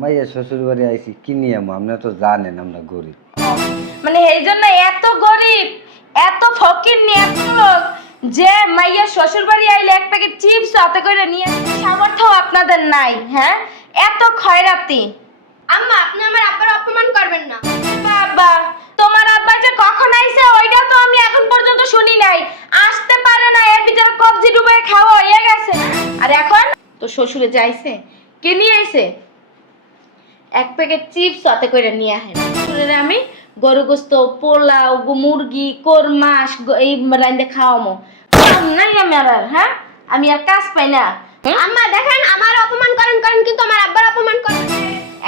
মাইয়া শ্বশুর বাড়ি আইছি কি নিয়ে আপনারা তো জানেন আমরা গরিব। মানে এই জন্য এত গরিব, এত ফকির নিয়ে এত লোক যে মাইয়া শ্বশুর বাড়ি আইলে এক প্যাকেট চিপস হাতে করে নিয়ে সামর্থ্য আপনাদের নাই। হ্যাঁ, এত খয়রাতি। আম্মা আপনি আমার আব্বার অপমান করবেন না। বাবা, তোমার আব্বা যে কখন আইছে ওইটা তো আমি এখন পর্যন্ত শুনি নাই। আসতে পারে না, এর ভিতরে কবজি ডুবে খাওয়া হয়ে গেছে। আর এখন তো শ্বশুরে যাইছে, কে নিয়ে আইছে? এক প্যাকেট চিপস হাতে করে নিয়ে আসেন। শ্বশুরে আমি গরু গোস্ত, পোলাও, মুরগি, কোরমাস এই রাইন্দে খাওয়ামো। নাই আমি আর, হ্যাঁ আমি আর কাজ পাই না। আম্মা দেখেন আমার অপমান করেন কিন্তু আমার আব্বার অপমান করেন।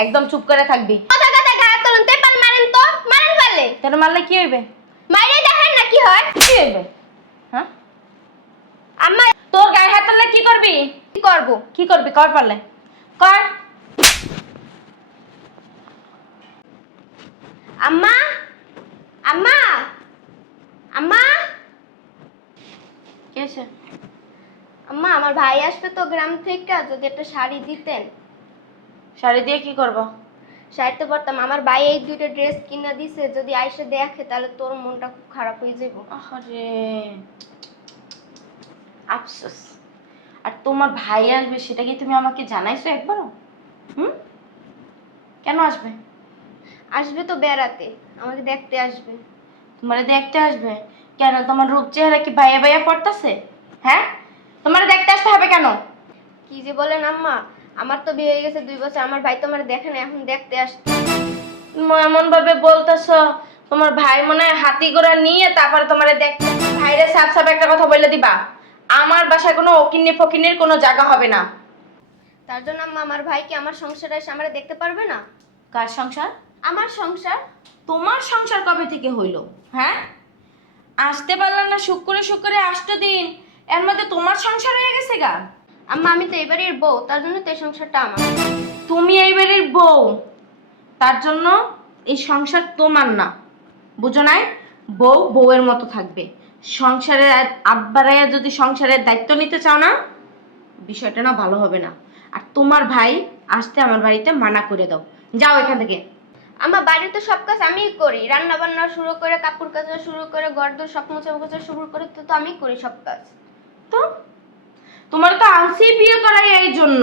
একদম চুপ করে থাকবি। কথা কথা গায়ে তুলুন তেপাল মারেন তো মারেন পারলে। তোর মারলে কি হইবে? মাইরে দেখেন না কি হয়। কি হইবে? হ্যাঁ, আম্মা তোর গায়ে হাত তুললে কি করবি? কি করব? কি করবি? কর পারলে কর। আম্মা আম্মা আম্মা কি হয়েছে? আম্মা আমার ভাই আসবে তো গ্রাম থেকে, যদি একটা শাড়ি দিতেন। শাড়ি দিয়ে কি করবো? শাড়ি তো পরতাম, আমার ভাই এই দুইটা ড্রেস কিনা দিছে, যদি আইসে দেখে তাহলে তোর মনটা খুব খারাপ হয়ে যাবে। আরে আফসোস। আর তোমার ভাই আসবে সেটা কি তুমি আমাকে জানাইছো একবারও? হুম, কেন আসবে? আসবে তো বেড়াতে, আমাকে দেখতে আসবে। তোমারে দেখতে আসবে কেন? তোমার রূপ চেহারা কি ভাইয়া ভাইয়া পড়তাছে? হ্যাঁ, তোমারে দেখতে আসতে হবে কেন? কি যে বলেন আম্মা, আমার তো বিয়ে হয়ে গেছে 2 বছর, আমার ভাই তো আমার দেখে না, এখন দেখতে আসছে। এমন ভাবে বলতেছো তোমার ভাই মনে হয় হাতি ঘোড়া নিয়ে তারপরে তোমারে দেখতে। ভাইরে সাফ সাফ একটা কথা বলে দিবা, আমার বাসায় কোনো অকিন্নি ফকিন্নির কোনো জায়গা হবে না। তার জন্য আম্মা আমার ভাই কি আমার সংসারে এসে আমারে দেখতে পারবে না? কার সংসার? আমার সংসার। তোমার সংসার কবে থেকে হইলো? হ্যাঁ, আসতে পারলাম না শুক্রে শুক্রে 8 দিন, এর মধ্যে তোমার সংসার হয়ে গেছে গা। আম্মা আমি তো এবারের বউ, তার জন্য তো এই সংসারটা আমার। তুমি এই বাড়ির বউ, তার জন্য এই সংসার তোমার না, বুঝো নাই? বউ বউয়ের মতো থাকবে। সংসারের আব্বারাইয়া যদি সংসারের দায়িত্ব নিতে চাও না, বিষয়টা না ভালো হবে না। আর তোমার ভাই আসতে আমার বাড়িতে মানা করে দাও, যাও এখান থেকে। আম্মা বাড়িতে সব কাজ আমিই করি, রান্না বান্না শুরু করে কাপড় কাচা শুরু করে ঘর দোর সব মোছা শুরু করে তো আমি করি সব কাজ। তো তোমার তো আনছি বিয়ে করাই এই জন্য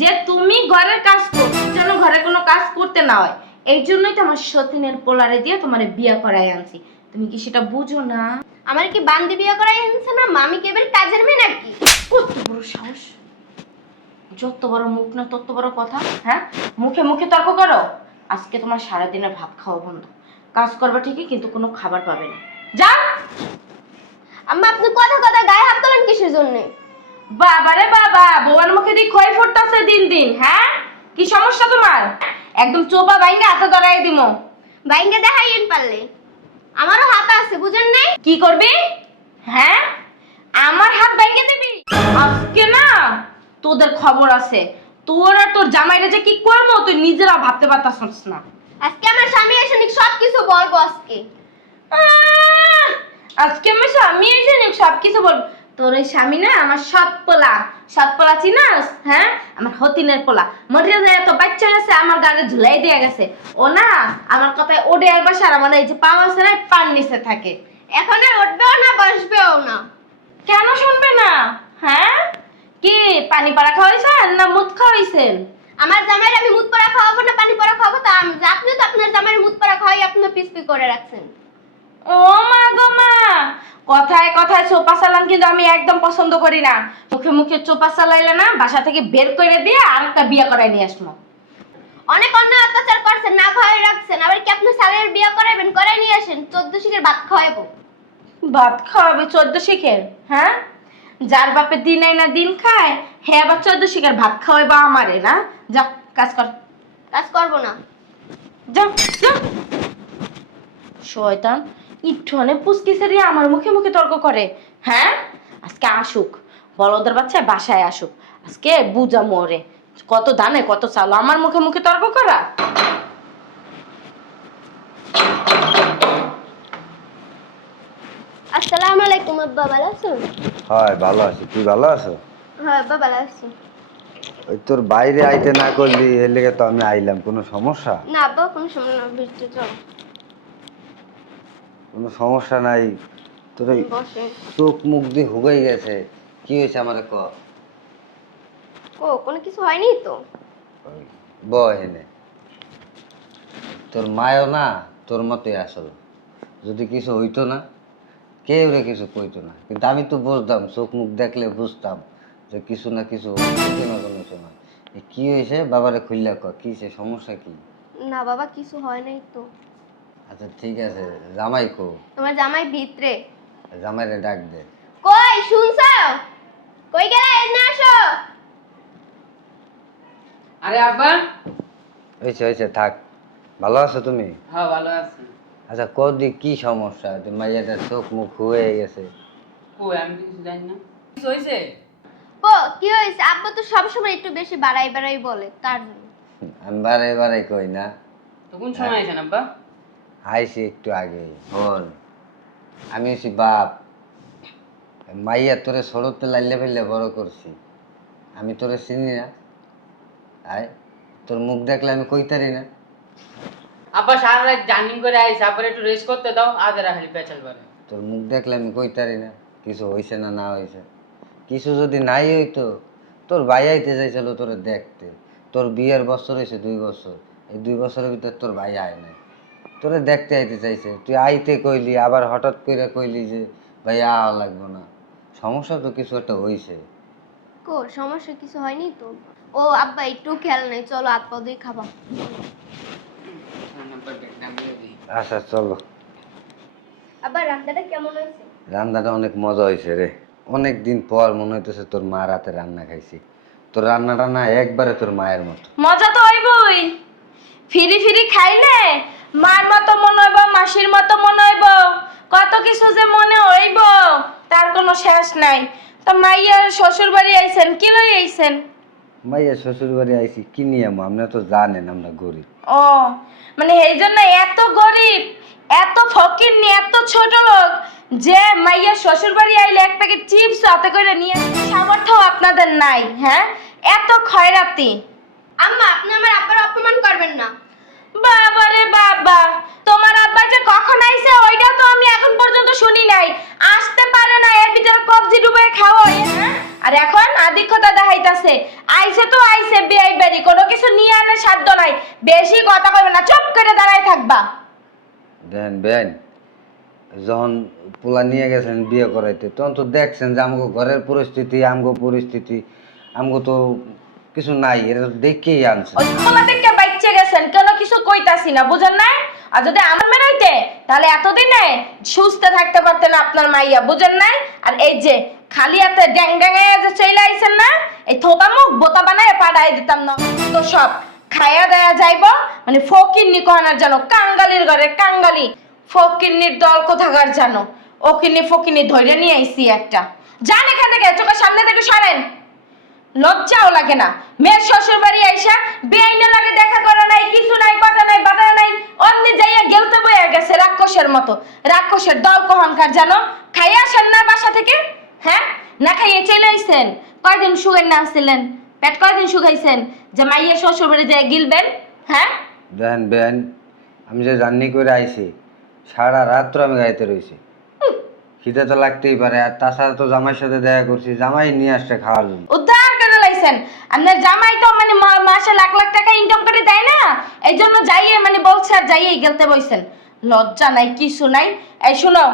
যে তুমি ঘরের কাজ করো, যেন ঘরে কোনো কাজ করতে না হয়। এই জন্যই তো আমার সতীনের পোলারে দিয়ে তোমারে বিয়ে করাই আনছি। তুমি কি সেটা বুঝো না? আমার কি বান্দি বিয়ে করাই আনছে না? আমি কি এবার কাজের মেয়ে নাকি? কত বড় সাহস! যত বড় মুখ না তত বড় কথা। হ্যাঁ, মুখে মুখে তর্ক করো। আজকে তোমার সারাদিনের ভাত খাওয়া বন্ধ। কাজ করবে ঠিকই কিন্তু কোনো খাবার পাবে না। যা। আম্মা আপনি কথা কথা গায়ে হাত তোলেন কিসের জন্য? বাবারে বাবা, বউয়ের মুখে দিয়ে খই ফুটতাছে দিন দিন। হ্যাঁ, কি সমস্যা তোমার? একদম চোপা ভাইঙ্গা হাতে ধরাই দিমো। বাইঙ্গে দেখাইন পারলে, আমারও হাত আছে বুঝেন নাই? কি করবি? হ্যাঁ, আমার হাত ভেঙে দিবি? আজকে না তোদের খবর আছে। তোর আর তোর জামাইরা যে কি করবো তুই নিজেরা ভাবতে পারতাছিস না। আজকে আমার স্বামী এসে নিক সব কিছু বলবো আজকে। আজকে আমার স্বামী এসে নিক সবকিছু বল। তোর ওই স্বামী না আমার সৎ পোলা চিনাস? হ্যাঁ, আমার হতিনের পোলা মরিয়া যায়, তো বাচ্চা গেছে আমার গাড়ি ঝুলাই দিয়ে গেছে। ও না আমার কথায় ওডে একবার সারা মানে এই যে পা আছে না পান নিচে থাকে। এখন আর উঠবেও না বসবেও না। কেন শুনবে না? হ্যাঁ, কি পানি পাড়া খাওয়াইছেন না মুদ খাওয়াইছেন? আমার জামাইয়ের আমি মুদ পরা খাওয়াবো না পানি পরা খাওয়াবো? তা আপনি তো আপনার জামাইয়ের মুদ পরা খাওয়াই আপনার পিসপি করে রাখছেন। ও মা গো মা, কথায় কথায় চোপা চালান কিন্তু আমি একদম পছন্দ করি না। মুখে মুখে চোপা চালাইলে না বাসা থেকে বের করে দিয়ে আরেকটা বিয়ে করাই নিয়ে আসবো। অনেক অন্যায় অত্যাচার করছেন, না খাওয়াই রাখছেন, আবার কি আপনার স্যারের বিয়ে করাইবেন? করাই নিয়ে আসেন, 14 শিখের ভাত খাওয়াইবো। ভাত খাওয়াবে 14 শিখের? হ্যাঁ, যার বাপে দিন আই না দিন খায় হে আবার 14 শিখের ভাত খাওয়াইবা আমারে না? যা কাজ কর। কাজ করবো না। যা যা। শয়তান ইট্টুয়ানে পুচকি সেরি আমার মুখে মুখে তর্ক করে। হ্যাঁ, আজকে আসুক, বলদের বাচ্চা বাসায় আসুক, আজকে বুঝা মরে কত দানে কত চাল, আমার মুখে মুখে তর্ক করা। আসসালামু আলাইকুম আব্বা, ভালো আছেন? হয় ভালো আছি, তুই ভালো আছো? হ্যাঁ আব্বা ভালো আছি। ওই তোর বাইরে আইতে না করলি এর লেগে তো আমি আইলাম, কোনো সমস্যা? না আব্বা কোনো সময় না, ভিতরে চলো। কোনো সমস্যা নাই। তোর ওই বসে। চোখ মুখ দিয়ে হুগাই গেছে, কি হয়েছে আমার ক? ও কোনো কিছু হয়নি তো। বহেনে তোর মায়ও না তোর মতোই আসল, যদি কিছু হইতো না কেউ রে কিছু কইতো না, কিন্তু আমি তো বুঝতাম, চোখ মুখ দেখলে বুঝতাম যে কিছু না কিছু হইছে না কোনো সময়। কি হয়েছে বাবারে খুললা ক, কি হয়েছে, সমস্যা কি? না বাবা কিছু হয় নাই তো। আচ্ছা ঠিক আছে, জামাই কো? তোমার জামাই ভিতরে। জামাইরে ডাক দে। কই শুনছো? কই গেলে এদিকে আসো। আরে আব্বা। হয়েছে হয়েছে, থাক। ভালো আছো তুমি? হ্যাঁ ভালো আছি। আচ্ছা কদি কি সমস্যা, মাইয়াটার চোখ মুখ হয়ে গেছে? কই আমি তো কিছু জানি না। কিছু হয়েছে? ও কি হয়েছে? আব্বা তো সবসময় একটু বেশি বাড়াই বাড়াই বলে, তার জন্য। আমি বারে বারে কই না? তো কোন সময় আইছেন আব্বা? আইসি একটু আগে। বল, আমি হচ্ছি বাপ। মাইয়া তোরে সড়তে লাইলে ফেললে বড় করছি, আমি তোরে চিনি না? আয়, তোর মুখ দেখলে আমি কইতারি না? আব্বা সারা রাত জার্নি করে আইছে, আব্বার একটু রেস্ট করতে দাও, আজ আর খালি পেছাল পারে। তোর মুখ দেখলে আমি কইতারি না কিছু হইছে না না হইছে? কিছু যদি নাই হইতো, তোর ভাই আইতে চাইছিল তোরে দেখতে। তোর বিয়ের বছর হয়েছে 2 বছর, এই 2 বছরের ভিতর তোর ভাই আয় নাই, তোরে দেখতে আইতে চাইছে। তুই আইতে কইলি, আবার হঠাৎ করে কইলি যে ভাই আওয়া লাগবো না। সমস্যা তো কিছু একটা হইছে। কো সমস্যা কিছু হয়নি তো। ও আব্বা একটু খেয়াল নেই, চলো হাত পা দিয়ে খাবা। আচ্ছা চলো। আব্বা রান্নাটা কেমন হয়েছে? রান্নাটা অনেক মজা হয়েছে রে, অনেক দিন পর মনে হইতেছে তোর মা রাতে রান্না খাইছি। তোর রান্নাটা না একবারে তোর মায়ের মতো। মজা তো হইবই, ফিরি ফিরি খাইলে মার মতো মনে হইব, মাসির মতো মনে হইব, কত কিছু যে মনে হইব তার কোনো শেষ নাই। তো মাইয়ার শ্বশুর বাড়ি আইছেন, কি লই আইছেন? মাইয়া শ্বশুর বাড়ি আইছি কি নিয়ে, আমরা তো জানেন আমরা গরিব। ও মানে এই জন্য এত গরিব, এত ফকিরনি, এত ছোট লোক যে মাইয়ার শ্বশুর বাড়ি আইলে এক প্যাকেট চিপস হাতে করে নিয়ে আসার সামর্থ্য আপনাদের নাই? হ্যাঁ, এত খয়রাতি। আম্মা আপনি আমার আব্বার অপমান করবেন না। বাবা রে বাবা, তোমার আব্বা যে কখন আইছে ওইটা তো আমি এখন পর্যন্ত শুনি নাই। আসতে পারে না, এর ভিতরে কবজি ডুবে খাওয়া, হ্যাঁ? আর এখন আধিক্যতা দেখাইতাছে। আইছে তো আইছে বিয়াই বাড়ি, কোনো কিছু নিয়ে আনার সাধ্য নাই। বেশি কথা কইবে না, চুপ করে দাঁড়ায় থাকবা। দেন বেন, যখন পোলা নিয়ে গেছেন বিয়ে করাইতে, তখন তো দেখছেন যে আমগো ঘরের পরিস্থিতি, আমগো পরিস্থিতি, আমগো তো কিছু নাই, এটা তো দেখেই আনছেন। ওই তোমাদেরকে বাইচে গেছেন, কোনো কিছু কইতাছি না, বুঝেন না? আর যদি আমার মেয়ে হইতে তাহলে এতদিনে সুস্থ থাকতে পারতেন আপনার মাইয়া, বুঝেন নাই? আর এই যে খালি হাতে ড্যাং ড্যাঙাইয়া যে চলে আইছেন না, এই থোকা মুখ বোতা বানায় পাড়াই দিতাম না তো সব খাইয়া দেয়া যাইব। মানে ফকিরনি কহানার জানো, কাঙ্গালির ঘরে কাঙ্গালি, ফকিরনির দল কোথাকার জানো, ওকিনি ফকিনি ধরে নিয়ে আইছি একটা। যান এখান থেকে, চোখের সামনে থেকে সরেন। লজ্জাও লাগে না? মেয়ের শ্বশুর বাড়ি আইসা বেআইনে লাগে দেখা করে নাই, কিছু নাই, কথা নাই, বাধা নাই, অমনি যাইয়া গেলতে বইয়া গেছে রাক্ষসের মতো। রাক্ষসের দল কহনকার জানো, খাইয়া আসেন না বাসা থেকে? হ্যাঁ, না খাইয়ে চলে আইছেন? কয়দিন শুকাই না আসছিলেন? পেট কয়দিন শুকাইছেন যে মাইয়ের শ্বশুর বাড়ি যায় গিলবেন? হ্যাঁ দেন বেন, আমি যে জার্নি করে আইছি সারা রাত্র আমি গাইতে রয়েছি, খিদে তো লাগতেই পারে। আর তাছাড়া তো জামাইয়ের সাথে দেখা করছি, জামাই নিয়ে আসছে খাওয়ার জন্য। উদ্ধার করে লাইছেন। আপনার জামাই তো মানে মাসে লাখ লাখ টাকা ইনকাম করে দেয় না, এই জন্য যাইয়ে মানে বলছে আর যাইয়ে গেলতে বইছেন। লজ্জা নাই, কিছু নাই। এই শুনো,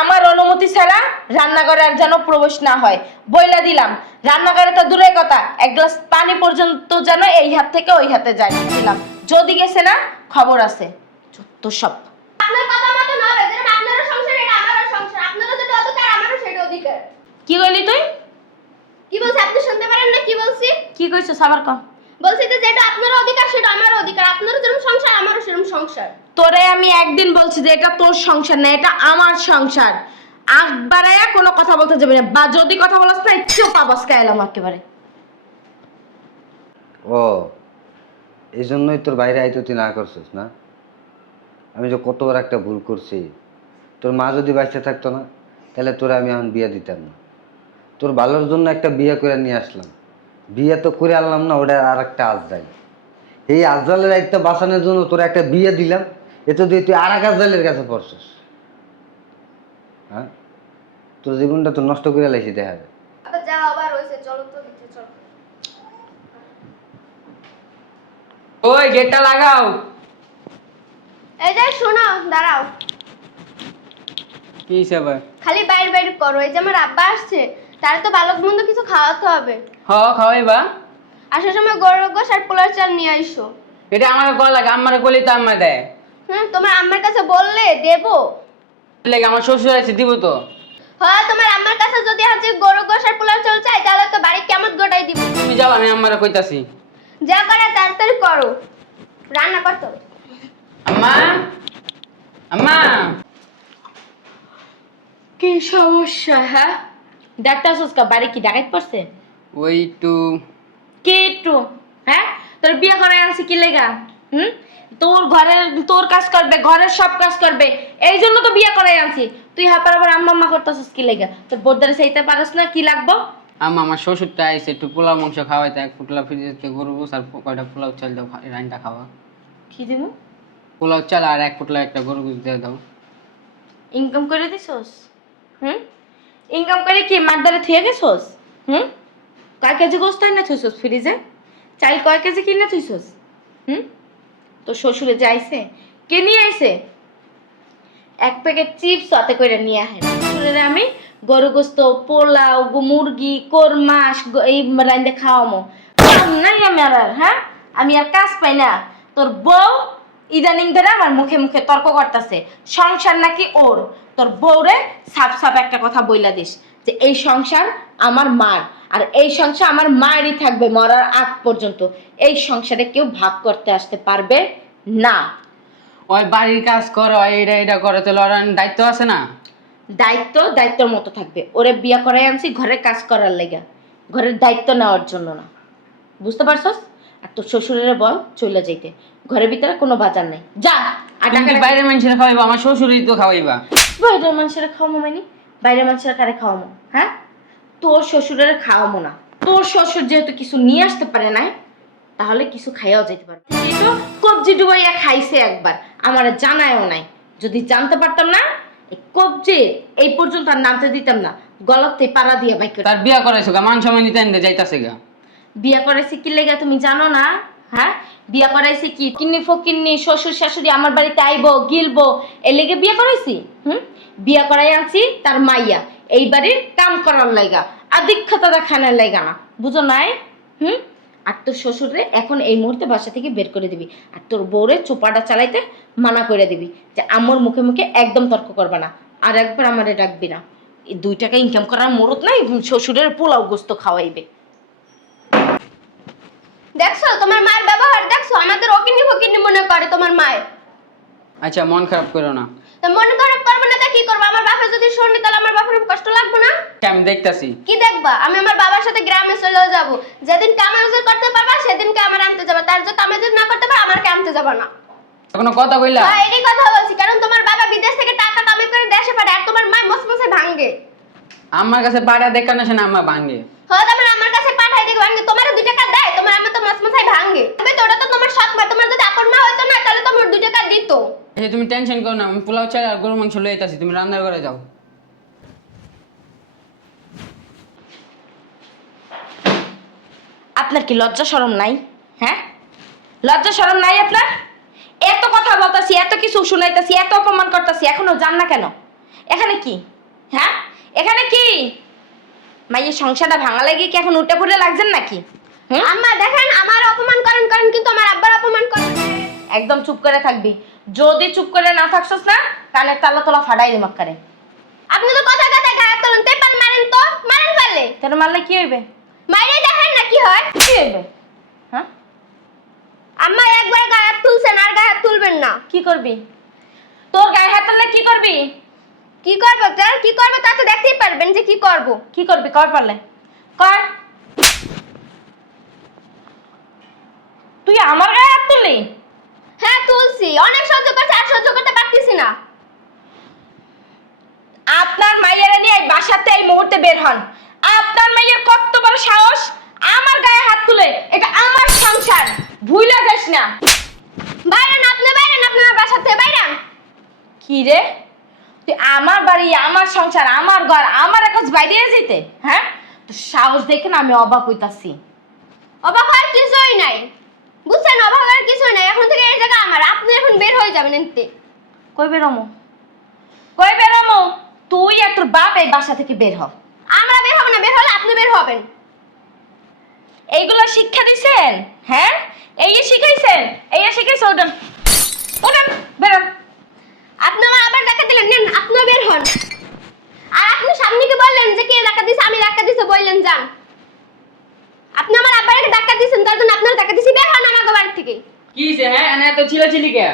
আমার অনুমতি ছাড়া রান্নাঘরে আর যেন প্রবেশ না হয়, বইলা দিলাম। রান্নাঘরে তো দূরের কথা, এক গ্লাস পানি পর্যন্ত যেন এই হাত থেকে ওই হাতে যায় দিলাম। যদি গেছে না, খবর আছে। যত সব আপনার কথা মতো না হবে, যেটা আপনারও সংসার এটা আমারও সংসার, আপনারও যেটা অধিকার আমারও সেটা অধিকার। কি বলি তুই? কি বলছি আপনি শুনতে পারেন না? কি বলছি? কি কইছো সাবার কম? বলছি যে যেটা আপনারও অধিকার সেটা আমারও অধিকার, আপনারও যেরকম সংসার আমারও সেরকম সংসার। তোরে আমি একদিন বলছি যে এটা তোর সংসার না, এটা আমার সংসার। একবারে কোনো কথা বলতে যাবে না, বা যদি কথা বলছ না চোপা বসকা এলাম একেবারে। ও, এই জন্যই তোর বাইরে আইতে তুই না করছিস না? আমি যে কত বড় একটা ভুল করছি। তোর মা যদি বাঁচতে থাকতো না, তাহলে তোরা আমি এখন বিয়ে দিতাম না। তোর ভালোর জন্য একটা বিয়ে করে নিয়ে আসলাম, বিয়ে তো করে আনলাম না, ওটা আর একটা আজরাইল। এই আজরালের একটা বাঁচানোর জন্য তোর একটা বিয়ে দিলাম, এতে দিয়ে তুই আর এক আজরালের কাছে পড়ছিস। হ্যাঁ, তোর জীবনটা তো নষ্ট করে লাইছি দেখা যায়। আবার যা আবার হয়েছে, চলো তো ভিতরে চলো। ওই গেটটা লাগাও। এই যে শোনো, দাঁড়াও। কি হিসাবে? খালি বাইরে বাইরে করো। এই যে আমার আব্বা আসছে, তার তো ভালো মন্দ কিছু খাওয়াতে হবে। খাওয়াইবা? আসার সময় গরুর গোশ আর পোলার চাল নিয়ে আইসো। এটা আমার কল লাগে, আমার কলি তো আম্মা দেয়। তোমার আম্মার কাছে বললে দেবো? লাগে আমার শ্বশুর আছে, দিব তো। হ্যাঁ, তোমার আম্মার কাছে যদি আজ গরুর গোশ আর পোলার চাল চাই, তাহলে তো বাড়ি কেমন গোটাই দিব। তুমি যাও, আমি আম্মারে কইতাছি। যা করে তাড়াতাড়ি করো, রান্না করতে হবে। আম্মা, আম্মা। কি সমস্যা? হ্যাঁ, ডাক্তার সুস্কা বাড়ি কি ডাকাত পড়ছে? ওই একটু কে একটু? হ্যাঁ, তোর বিয়ে করে আনছি কি লেগা? তোর ঘরের তোর কাজ করবে, ঘরের সব কাজ করবে, এই জন্য তো বিয়ে করে আনছি। তুই হাপার আবার আম্মা আম্মা করতেছিস কি লেগা? তোর বোরদারে চাইতে পারস না কি লাগবো? আম্মা, আমার শ্বশুরটা আইছে, একটু পোলাও মাংস খাওয়াইতে, এক ফুটলা ফ্রিজে গরু গোস আর কয়টা পোলাও চাল দাও, রান্না খাওয়া। কি দিব? পোলাও চাল আর এক ফুটলা একটা গরু গোস দিয়ে দাও। ইনকাম করে দিছস? ইনকাম করে কি মারদারে থুয়ে গেছস? কয় কেজি গোস্ত এনে থুইছস ফ্রিজে? চাল কয় কেজি কিনে থুইছস? তো শ্বশুরে যাইছে কে নিয়ে আইছে? এক প্যাকেট চিপস হাতে করে নিয়ে আহে। শ্বশুরে আমি গরু গোস্ত, পোলাও, মুরগি, কোরমাস এই রান্দে খাওয়ামো নাই আমি আর। হ্যাঁ, আমি আর কাজ পাই না। তোর বউ ইদানিং ধরে আমার মুখে মুখে তর্ক করতেছে, সংসার নাকি ওর। তোর বউরে সাপ সাপ একটা কথা বইলা দিস যে এই সংসার আমার মার, আর এই সংসার আমার মায়েরই থাকবে মরার আগ পর্যন্ত। এই সংসারে কেউ ভাগ করতে আসতে পারবে না। ওই বাড়ির কাজ করো, এইটা এটা করে, তো লড়ার দায়িত্ব আছে না? দায়িত্বর মতো থাকবে। ওরে বিয়া করাই আনছি ঘরের কাজ করার লেগা, ঘরের দায়িত্ব নেওয়ার জন্য না। বুঝতে পারছস? আর তোর শ্বশুরের বল চলে যাইতে, ঘরের ভিতরে কোনো বাজার নাই। যা। আর তুমি কি বাইরের মানুষের খাওয়াইবা? আমার শ্বশুরই তো খাওয়াইবা। বাইরের মানুষের খাওয়ামো মানে? বাইরের মানুষের কারে খাওয়ামো? হ্যাঁ, তোর শ্বশুরের খাওয়ামো না। তোর শ্বশুর যেহেতু কিছু নিয়ে আসতে পারে না, তাহলে কিছু খাইয়াও যেতে পারবে। এই তো কবজি ডুবাইয়া খাইছে একবার, আমার জানায়ও নাই। যদি জানতে পারতাম না, এই কবজি এই পর্যন্ত আর নামতে দিতাম না, গলাতে পাড়া দিয়ে বাইক। তার বিয়া করাইছো গা, মান সম্মান নিতে আনতে যাইতাছে গা। বিয়া করাইছি কি লেগে তুমি জানো না? হ্যাঁ, বিয়া করাইছি কি কিন্নি ফকিন্নি শ্বশুর শাশুড়ি আমার বাড়িতে আইবো গিলবো এ লেগে বিয়া করাইছি? বিয়া করাই আনছি তার মাইয়া এই বাড়ির কাম করার লাইগা, আধিক্ষতা দেখানোর লাইগা না, বুঝো নাই? আর তোর শ্বশুরে এখন এই মুহূর্তে বাসা থেকে বের করে দিবি, আর তোর বউরে চোপাটা চালাইতে মানা করে দিবি যে আমার মুখে মুখে একদম তর্ক করবে না, আর একবার আমারে ডাকবি না। এই 2 টাকা ইনকাম করার মুরত নাই, শ্বশুরের পোলাও গোস্ত খাওয়াইবে। দেখছো তোমার মায়ের ব্যবহার, দেখছো আমাদের অকিনি ফকিনি মনে করে তোমার মায়ের। আচ্ছা, মন খারাপ করো না। তো মন খারাপ করবে না, তা কি করবো? আমার বাপে যদি শুনি তাহলে আমার বাপের কষ্ট লাগবে না? আমি দেখতাছি। কি দেখবা? আমি আমার বাবার সাথে গ্রামে চলেও যাবো। যেদিন কামে উজুর করতে পারবা সেদিনকে আমার আনতে যাবে, তার যে কামে যদি না করতে পারো আমাকে আনতে যাবে না। কোনো কথা কইলা? হ্যাঁ, এই কথা বলছি, কারণ তোমার বাবা বিদেশ থেকে টাকা কামাই করে দেশে পাঠায়, আর তোমার মা মসমসে ভাঙে। আমার কাছে পাড়া দেখা না, শোনা আম্মা ভাঙে। হ্যাঁ, তোমার আমার কাছে পাঠাই দিকে ভাঙে, তোমার 2 টাকা দেয়, তোমার আমি তো মসমসাই ভাঙে। তবে তো ওটা তো তোমার সৎ মা, তোমার যদি আপন মা হইতো না তাহলে তোমার 2 টাকা দিত। এই তুমি টেনশন করো না, আমি পোলাও চাল আর গরু মাংস লয়ে আইতাছি, তুমি রান্নার ঘরে যাও। আপনার কি লজ্জা শরম নাই? হ্যাঁ, লজ্জা শরম নাই আপনার? এত কথা বলতাছি, এত কিছু শুনাইতাছি, এত অপমান করতাছি, এখনো জান না কেন? এখানে কি? হ্যাঁ, এখানে কি? মাইয়ের সংসারটা ভাঙা লাগে কি এখন উল্টা পড়ে লাগছেন নাকি? আম্মা দেখেন, আমার অপমান করেন কিন্তু আমার আব্বার অপমান করেন। একদম চুপ করে থাকবি। যদি চুপ করে না থাকছস না, কানের তালা তোলা ফাড়াই দিমাক করে। আপনি তো কথা কথা গায়ে তোলেন, তাই পাল মারেন, তো মারেন পারলে। তোর মারলে কি হইবে? মাইরে দেখেন না কি হয়। কি হইবে? হ্যাঁ, আম্মা একবার গায়ে হাত তুলছেন, আর গায়ে হাত তুলবেন না। কি করবি? তোর গায়ে হাত তুললে কি করবি? কি করবো? কি করবো তা তো দেখতেই পারবেন যে কি করব। কি করবি? কর পারলে কর। তুই আমার গায়ে হাত তুললি? হ্যাঁ তুলছি, অনেক সহ্য করছি, আর সহ্য করতে পারতেছি না। আপনার মাইয়েরা নিয়ে এই বাসাতে এই মুহূর্তে বের হন। আপনার মাইয়ের কত বড় সাহস আমার গায়ে হাত তুলে, এটা আমার সংসার, ভুলে যাস না। বাইরেন আপনি, বাইরেন আপনি আমার বাসা থেকে বাইরেন। কি রে, তুই আমার বাড়ি, আমার সংসার, আমার ঘর, আমার কাজ বাইরে যেতে, হ্যাঁ? তো সাহস দেখে না আমি অবাক হইতাছি। অবাক হওয়ার কিছুই নাই, বুঝছেন? অবাক হওয়ার কিছুই নাই। এখন থেকে এই জায়গা আমার, আপনি এখন বের হয়ে যাবেন এনতে। কই বেরোমো, কই বেরোমো? তুই আর তোর বাপ এই বাসা থেকে বের হ। আমরা বের হব না, বের হলে আপনি বের হবেন। এইগুলা শিক্ষা দিছেন, হ্যাঁ? এই শিখাইছেন, এই শিখাইছে। ওঠেন, ওঠেন, বেরোন। আপনি আমার আবার টাকা দিলেন, নেন আপনিও বের হন। আর আপনি সামনেকে বললেন যে কে টাকা দিছে, আমি টাকা দিছে বললেন যান। আপনি আমার আব্বাকে টাকা দিয়েছেন, তার জন্য আপনার টাকা দিছি, বের হন আমার বাড়ি থেকে। কি হইছে? হ্যাঁ এনে এত চিলাচিলি কে?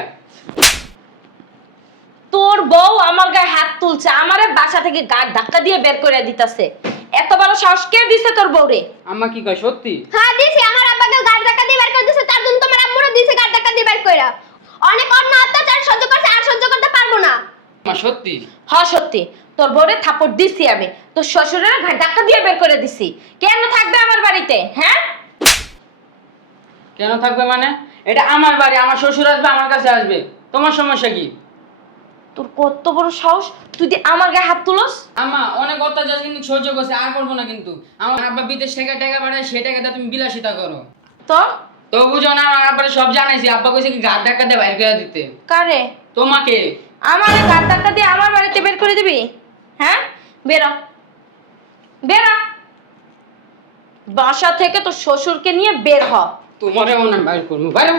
তোর বউ আমার গায়ে হাত তুলছে, আমারে বাসা থেকে গাড় ধাক্কা দিয়ে বের করে দিতেছে। এত বড় সাহস কে দিছে তোর বউরে? আম্মা কি কয় সত্যি? হ্যাঁ দিছি, আমার আব্বাকে গাড় ধাক্কা দিয়ে বের করে দিয়েছে, তার জন্য তোমার আম্মুরও দিছে গাড় ধাক্কা দিয়ে বের কইরা। অনেক অন্য অত্যাচার সহ্য করছে, আর সহ্য করতে পারবো না। আম্মা সত্যি? হ্যাঁ সত্যি, তোর বউরে থাপড় দিছি আমি, তোর শ্বশুরের ঘাড় ধাক্কা দিয়ে বের করে দিছি। কেন থাকবে আমার বাড়িতে, হ্যাঁ? কেন থাকবে মানে? এটা আমার বাড়ি, আমার শ্বশুর আসবে, আমার কাছে আসবে, তোমার সমস্যা কি? তোর কত বড় সাহস, তুই দি আমার গায়ে হাত তুলস? আম্মা অনেক অত্যাচার কিন্তু সহ্য করছে, আর করবো না কিন্তু। আমার আব্বা বিদেশ থেকে টাকা পাঠায়, সেই টাকাটা তুমি বিলাসিতা করো। তো তো বুঝো না, আমার আব্বারে সব জানাইছি। আব্বা কইছে কি ঘাট ধাক্কা দিয়ে বাইর করে দিতে। কারে? তোমাকে। আমার ঘাড় ধাক্কা দিয়ে আমার বাড়িতে বের করে দিবি, হ্যাঁ? বেরো, বেরো বাসা থেকে, তোর শ্বশুরকে নিয়ে বের হ। তোমারে মনে বাইর করবো, বাইরে।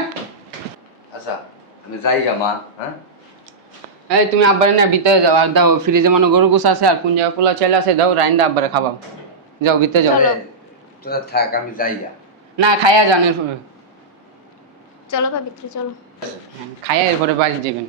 আচ্ছা আমি যাই গা মা, হ্যাঁ? এই তুমি আব্বারে না ভিতরে যাও, আর দাও ফ্রিজে মানে গরু গোস আছে, আর কোন জায়গায় পোলা চাইলে আছে, দাও রাইন্দা আব্বারে খাবাও। যাও ভিতরে যাও। আরে, তোরা থাক, আমি যাই গা। না খাইয়া জানের চলো বা ভিতরে চলো। খাইয়া এরপরে বাড়ি যাবেন।